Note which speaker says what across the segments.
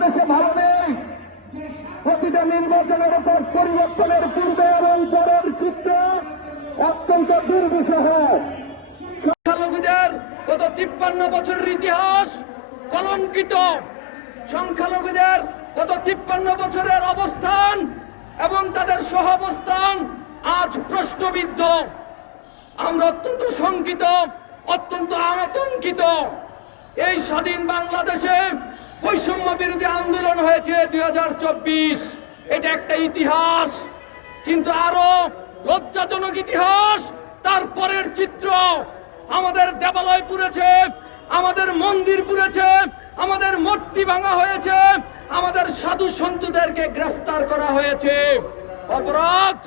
Speaker 1: বাংলাদেশে নেই। প্রতিটা নির্বাচনের উপর পরিবর্তনের পূর্বে এবং পরের চিত্র অত্যন্ত দুর্বিষহ। সংখ্যালঘুদের গত তিপ্পান্ন বছরের ইতিহাস কলঙ্কিত। সংখ্যালঘুদের গত তিপ্পান্ন বছরের অবস্থান এবং তাদের সহাবস্থান আজ প্রশ্নবিদ্ধ। আমরা অত্যন্ত শঙ্কিত, অত্যন্ত আতঙ্কিত। এই স্বাধীন বাংলাদেশে বৈষম্য বিরোধী আন্দোলন হয়েছে দু হাজার চব্বিশ। এটা একটা ইতিহাস, কিন্তু আরও লজ্জাজনক ইতিহাস, তারপরের চিত্র আমাদের দেবালয় পুড়েছে, আমাদের মন্দির পুড়েছে, আমাদের মূর্তি ভাঙা হয়েছে, আমাদের সাধু সন্তদেরকে গ্রেফতার করা হয়েছে। অপরাধ,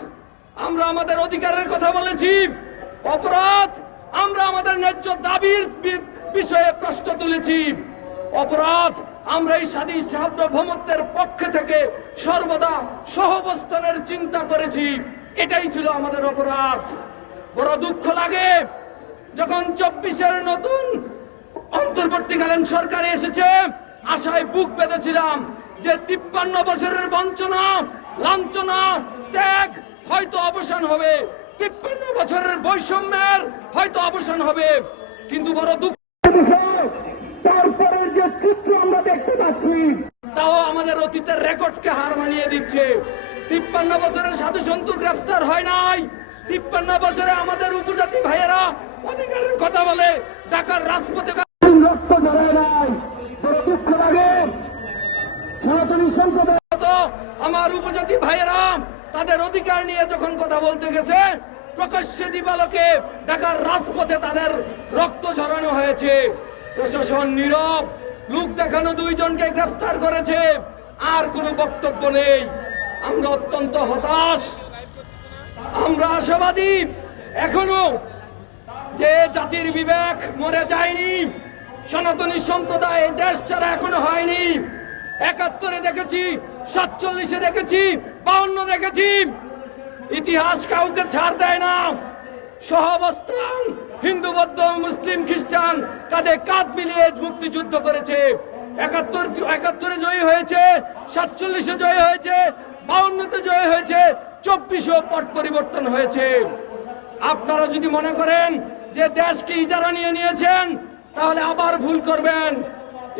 Speaker 1: আমরা আমাদের অধিকারের কথা বলেছি। অপরাধ, আমরা আমাদের ন্যায্য দাবির বিষয়ে প্রশ্ন তুলেছি। অপরাধ আমরা এই স্বাধীন সার্বভৌমত্বের পক্ষে থেকে সর্বদা সহবস্থানের চিন্তা করেছি। এটাই ছিল আমাদের অপরাধ। বড় দুঃখ লাগে যখন চব্বিশের নতুন অন্তর্বর্তীকালীন সরকারে এসেছে, আশায় বুক বেঁধেছিলাম যে তিপ্পান্ন বছরের বঞ্চনা, লাঞ্ছনা, ত্যাগ হয়তো অবসান হবে। তিপ্পান্ন বছরের বৈষম্যের হয়তো অবসান হবে। কিন্তু বড় দুঃখ
Speaker 2: বিষয় তারপরের যে চিত্র আমরা দেখতে পাচ্ছি
Speaker 1: তাও আমাদের অতীতের রেকর্ডকে হার মানিয়ে দিচ্ছে। তিপ্পান্ন বছরের সাধু সন্ত গ্রেফতার হয় নাই। তিপ্পান্ন বছরে আমাদের উপজাতি ভাইয়েরা অধিকারের কথা বলে ঢাকার রাজপথে
Speaker 2: রক্ত ঝরায় নাই। বড় দুঃখ লাগে। সনাতনী সম্প্রদায়
Speaker 1: আমার উপজাতি ভাইয়েরা তাদের অধিকার নিয়ে যখন কথা বলতে গেছে প্রকাশ্যে দিবালোকে ঢাকার রাজপথে তাদের রক্ত ঝরানো হয়েছে। প্রশাসন নীরব। লোক দেখানো দুইজনকে গ্রেফতার করেছে। আর কোনো বক্তব্য নেই। আমরা অত্যন্ত হতাশ। আমরা আশাবাদী। এখনও যে জাতির বিবেক মরে যায়নি, সনাতনী সম্প্রদায় দেশ ছাড়া এখনও হয়নি। একাত্তরে দেখেছি, সাতচল্লিশে দেখেছি, বাউন্ন দেখেছি। ইতিহাস কাউকে ছাড় দেয় না। সহাবস্থান হিন্দু বৌদ্ধ মুসলিম খ্রিস্টান কাঁধে কাঁধ মিলিয়ে মুক্তিযুদ্ধ করেছে। একাত্তর একাত্তরে জয়ী হয়েছে, সাতচল্লিশে জয়ী হয়েছে, বাউন্নতে জয়ী হয়েছে, চব্বিশেও পট পরিবর্তন হয়েছে। আপনারা যদি মনে করেন যে দেশকে ইজারা নিয়ে নিয়েছেন, তাহলে আবার ভুল করবেন।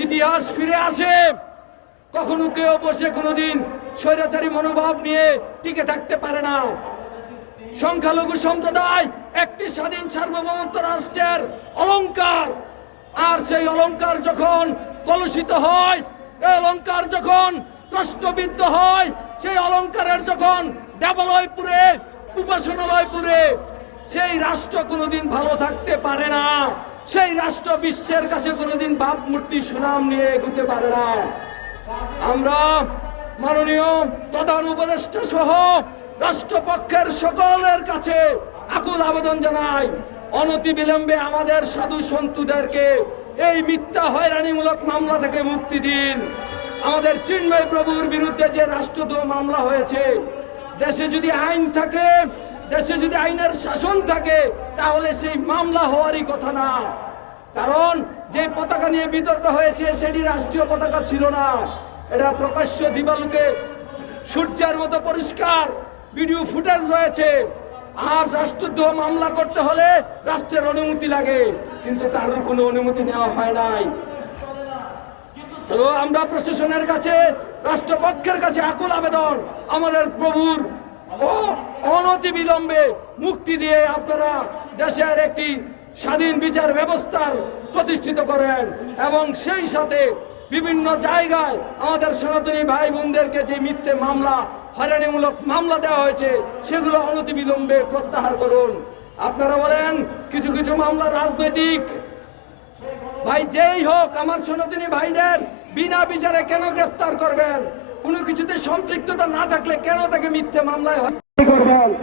Speaker 1: ইতিহাস ফিরে আসে। কখনো কেউ বসে কোনোদিন স্বৈরাচারী মনোভাব নিয়ে টিকে থাকতে পারে না। সংখ্যালঘু সম্প্রদায় একটি স্বাধীন সার্বভৌমত্ব রাষ্ট্রের অলংকার। আর সেই অলংকার যখন কলুষিত হয়, এই অলংকার যখন প্রশ্নবিদ্ধ হয়, সেই অলংকারের যখন দেবালয় পুরে উপাসনালয় পুরে সেই রাষ্ট্র কোনোদিন ভালো থাকতে পারে না। সেই রাষ্ট্র বিশ্বের কাছে কোনোদিন ভাবমূর্তি সুনাম নিয়ে এগুতে পারে না। আমরা মাননীয় প্রধান উপদেষ্টা সহ রাষ্ট্রপক্ষের সকলের কাছে আকুল আবেদন জানাই অনতি বিলম্বে আমাদের সাধু সন্তুদেরকে এই মিথ্যা হয়রানিমূলক মামলা থেকে মুক্তি দিন। আমাদের চিন্ময় প্রভুর বিরুদ্ধে যে রাষ্ট্রদ্রোহ মামলা হয়েছে, দেশে যদি আইন থাকে, দেশে যদি আইনের শাসন থাকে, তাহলে সেই মামলা হওয়ারই কথা না। কারণ যে পতাকা নিয়ে বিতর্ক হয়েছে, সেটি রাষ্ট্রীয় পতাকা ছিল না। এটা প্রকাশ্য দিবালুকে সূর্যের মতো পরিষ্কার ভিডিও ফুটেজ রয়েছে। আর রাষ্ট্রদ্রোহ মামলা করতে হলে রাষ্ট্রের অনুমতি লাগে, কিন্তু কারোর কোনো অনুমতি নেওয়া হয় নাই। তো আমরা প্রশাসনের কাছে, রাষ্ট্রপক্ষের কাছে আকুল আবেদন, আমাদের প্রভুর অনতি বিলম্বে মুক্তি দিয়ে আপনারা দেশের একটি স্বাধীন বিচার ব্যবস্থার প্রতিষ্ঠিত করেন। এবং সেই সাথে বিভিন্ন জায়গায় আমাদের সনাতনী ভাই বোনদেরকে যে মিথ্যে মামলা হয়রানিমূলক মামলা দেওয়া হয়েছে, সেগুলো অনতিবিলম্বে প্রত্যাহার করুন। আপনারা বলেন, কিছু কিছু মামলা রাজনৈতিক। ভাই, যেই হোক, আমার সনাতনী ভাইদের বিনা বিচারে কেন গ্রেফতার করবেন? কোনো কিছুতে সম্পৃক্ততা না থাকলে কেন তাকে মিথ্যে মামলায় হয়
Speaker 2: করবেন?